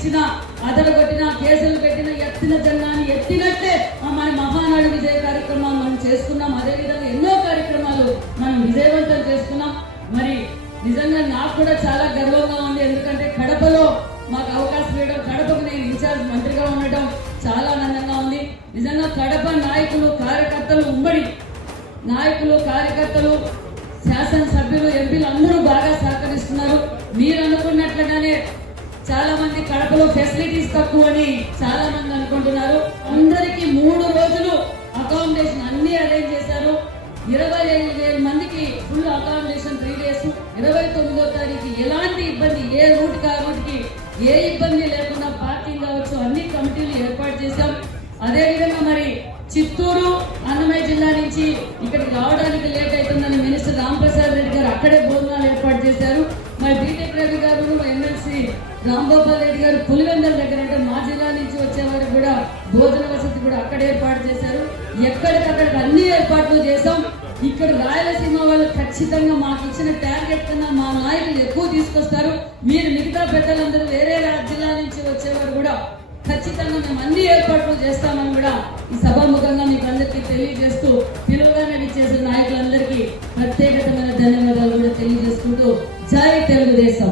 ఇచ్చినా అదరగొట్టినా కేసులు పెట్టినా ఎత్తిన జనాన్ని ఎత్తినట్టే మన మహానాడు విజయ కార్యక్రమాలు మనం చేసుకున్నాం. అదేవిధంగా ఎన్నో కార్యక్రమాలు మనం విజయవంతం చేసుకున్నాం. మరి నిజంగా నాకు కూడా చాలా గర్వంగా ఉంది. ఎందుకంటే కడపలో మాకు అవకాశం ఇవ్వడం, కడపకు నేను ఇన్ఛార్జ్ మంత్రిగా ఉండటం చాలా ఆనందంగా ఉంది. నిజంగా కడప నాయకులు కార్యకర్తలు, ఉమ్మడి నాయకులు కార్యకర్తలు, శాసనసభ్యులు, ఎంపీలు అందరూ బాగా సహకరిస్తున్నారు. మీరు అనుకున్నట్లుగానే చాలా మంది కడపలో ఫెసిలిటీస్ తక్కువ అని చాలా మంది అనుకుంటున్నారు. అందరికీ 3 రోజులు అకామిడేషన్ అన్ని అరేంజ్ చేశారు. 25,000 మందికి ఫుల్ అకామిడేషన్ 3 days. 29వ తారీఖు ఎలాంటి ఇబ్బంది, ఏ రూట్ ఆ రూట్కి ఏ ఇబ్బంది లేకుండా పార్కింగ్ కావచ్చు అన్ని కమిటీలు ఏర్పాటు చేశాం. అదేవిధంగా మరి చిత్తూరు అన్నమయ్య జిల్లా నుంచి ఇక్కడికి రావడానికి లేట్ అవుతుందని మినిస్టర్ రాంప్రసాద్ రెడ్డి గారు అక్కడే భోజనాలు ఏర్పాటు చేశారు. మరి బీటెక్ రవి గారు, ఎమ్మెల్సీ రాంగోపాల్ రెడ్డి గారు పులివెందుల దగ్గర, అంటే మా జిల్లా నుంచి వచ్చేవారికి కూడా భోజన వసతి కూడా అక్కడ ఏర్పాటు చేశారు. ఎక్కడికక్కడికి అన్ని ఏర్పాట్లు చేశాం. ఇక్కడ రాయలసీమ వాళ్ళు ఖచ్చితంగా మాకు ఇచ్చిన టార్గెట్ కన్నా మా నాయకులు ఎక్కువ తీసుకొస్తారు. మీరు మిగతా పెద్దలందరూ వేరే జిల్లా నుంచి వచ్చేవారు కూడా ఖచ్చితంగా మేము అన్ని ఏర్పాట్లు చేస్తామని కూడా ఈ సభాముఖంగా మీకు అందరికీ తెలియజేస్తూ, పిలువగానే ఇచ్చేసిన నాయకులందరికీ ప్రత్యేకమైన ధన్యవాదాలు కూడా తెలియజేసుకుంటూ, జై తెలుగుదేశం.